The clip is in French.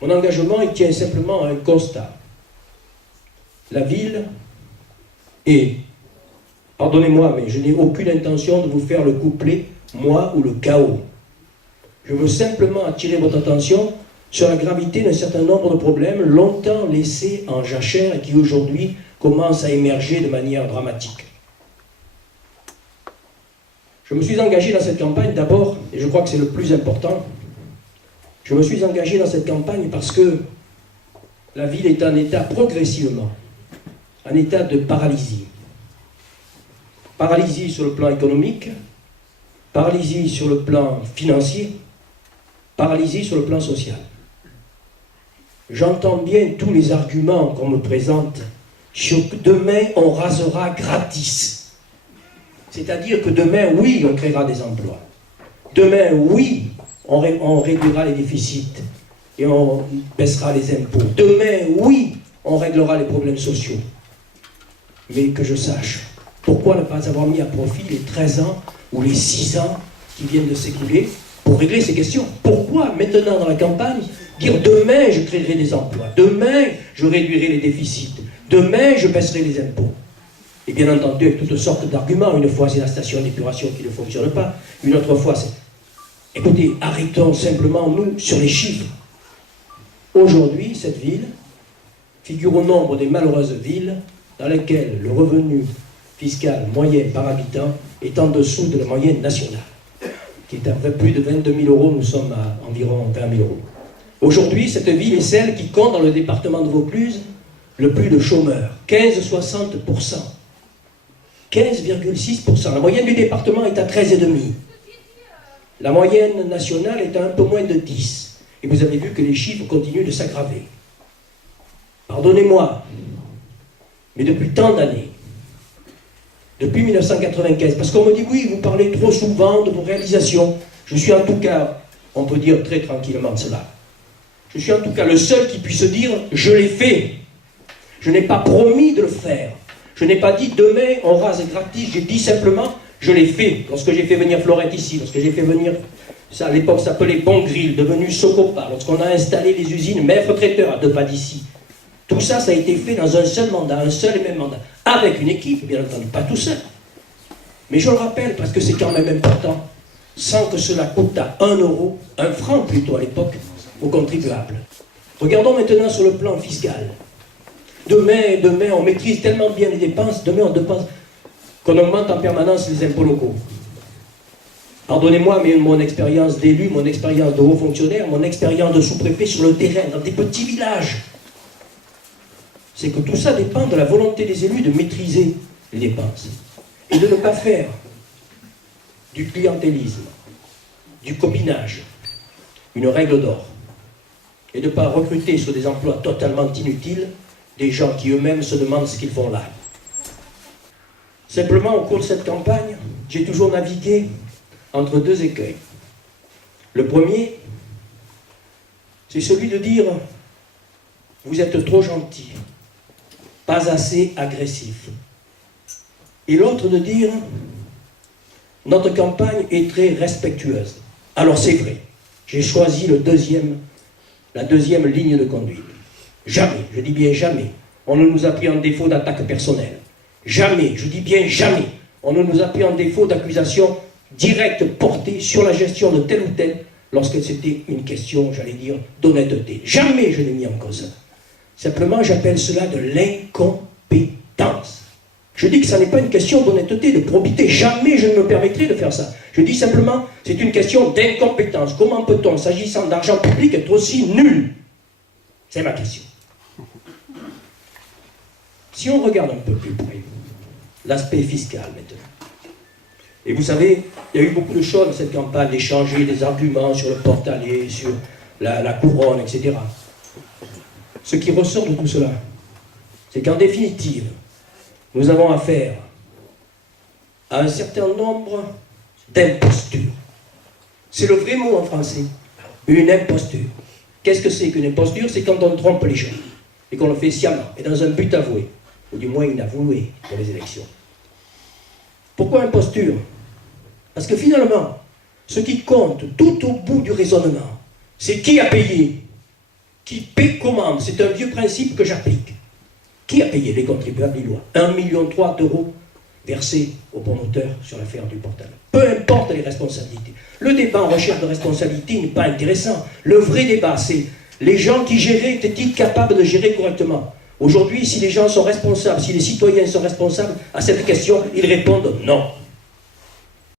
Mon engagement, il tient simplement à un constat. La ville est, pardonnez-moi, mais je n'ai aucune intention de vous faire le couplet, moi ou le chaos. Je veux simplement attirer votre attention sur la gravité d'un certain nombre de problèmes longtemps laissés en jachère et qui aujourd'hui commencent à émerger de manière dramatique. Je me suis engagé dans cette campagne d'abord, et je crois que c'est le plus important, je me suis engagé dans cette campagne parce que la ville est en état progressivement, en état de paralysie. Paralysie sur le plan économique, paralysie sur le plan financier, paralysie sur le plan social. J'entends bien tous les arguments qu'on me présente sur que demain on rasera gratis. C'est-à-dire que demain, oui, on créera des emplois. Demain, oui, on réduira les déficits et on baissera les impôts. Demain, oui, on réglera les problèmes sociaux. Mais que je sache, pourquoi ne pas avoir mis à profit les 13 ans ou les 6 ans qui viennent de s'écouler pour régler ces questions? Pourquoi maintenant dans la campagne dire demain je créerai des emplois, demain je réduirai les déficits, demain je baisserai les impôts? Et bien entendu avec toutes sortes d'arguments. Une fois c'est la station d'épuration qui ne fonctionne pas, une autre fois c'est... Écoutez, arrêtons simplement nous sur les chiffres. Aujourd'hui, cette ville figure au nombre des malheureuses villes dans lesquelles le revenu fiscal moyen par habitant est en dessous de la moyenne nationale, qui est à plus de 22 000 euros, nous sommes à environ 20 000 euros. Aujourd'hui, cette ville est celle qui compte dans le département de Vaucluse le plus de chômeurs, 15,60%. 15,6%. La moyenne du département est à 13,5%. La moyenne nationale est à un peu moins de 10%. Et vous avez vu que les chiffres continuent de s'aggraver. Pardonnez-moi, mais depuis tant d'années, depuis 1995, parce qu'on me dit, oui, vous parlez trop souvent de vos réalisations. Je suis en tout cas, on peut dire très tranquillement cela, je suis en tout cas le seul qui puisse dire, je l'ai fait. Je n'ai pas promis de le faire. Je n'ai pas dit, demain, on rase gratis. J'ai dit simplement, je l'ai fait. Lorsque j'ai fait venir Florette ici, lorsque j'ai fait venir, ça à l'époque s'appelait Bon Grill, devenu Socopa, lorsqu'on a installé les usines Maître Traiteur à 2 pas d'ici. Tout ça, ça a été fait dans un seul mandat, un seul et même mandat. Avec une équipe, bien entendu, pas tout seul. Mais je le rappelle, parce que c'est quand même important, sans que cela coûte à 1 euro, 1 franc plutôt à l'époque, aux contribuables. Regardons maintenant sur le plan fiscal. Demain, on maîtrise tellement bien les dépenses, demain on dépense qu'on augmente en permanence les impôts locaux. Pardonnez-moi, mais mon expérience d'élu, mon expérience de haut fonctionnaire, mon expérience de sous-préfet sur le terrain, dans des petits villages, c'est que tout ça dépend de la volonté des élus de maîtriser les dépenses et de ne pas faire du clientélisme, du copinage, une règle d'or, et de ne pas recruter sur des emplois totalement inutiles des gens qui eux-mêmes se demandent ce qu'ils font là. Simplement, au cours de cette campagne, j'ai toujours navigué entre 2 écueils. Le premier, c'est celui de dire « vous êtes trop gentil, pas assez agressif ». Et l'autre de dire « notre campagne est très respectueuse ». Alors c'est vrai, j'ai choisi la deuxième ligne de conduite. Jamais, je dis bien jamais, on ne nous a pris en défaut d'attaque personnelle. Jamais, je dis bien jamais, on ne nous a pris en défaut d'accusations directes portées sur la gestion de tel ou tel lorsque c'était une question, j'allais dire, d'honnêteté. Jamais je n'ai mis en cause ça. Simplement, j'appelle cela de l'incompétence. Je dis que ça n'est pas une question d'honnêteté, de probité. Jamais je ne me permettrai de faire ça. Je dis simplement, c'est une question d'incompétence. Comment peut-on, s'agissant d'argent public, être aussi nul? C'est ma question. Si on regarde un peu plus près, l'aspect fiscal maintenant. Et vous savez, il y a eu beaucoup de choses dans cette campagne, d'échanger des arguments sur le porte-allée, sur la couronne, etc. Ce qui ressort de tout cela, c'est qu'en définitive, nous avons affaire à un certain nombre d'impostures. C'est le vrai mot en français, une imposture. Qu'est-ce que c'est qu'une imposture? C'est quand on trompe les gens, et qu'on le fait sciemment, et dans un but avoué, ou du moins inavoué pour les élections. Pourquoi imposture? Parce que finalement, ce qui compte tout au bout du raisonnement, c'est qui a payé. Qui paie commande, c'est un vieux principe que j'applique. Qui a payé? Les contribuables lillois. 1,3 million d'euros versés au promoteur sur l'affaire du portal. Peu importe les responsabilités. Le débat en recherche de responsabilité n'est pas intéressant. Le vrai débat, c'est les gens qui géraient étaient-ils capables de gérer correctement? Aujourd'hui, si les gens sont responsables, si les citoyens sont responsables à cette question, ils répondent non.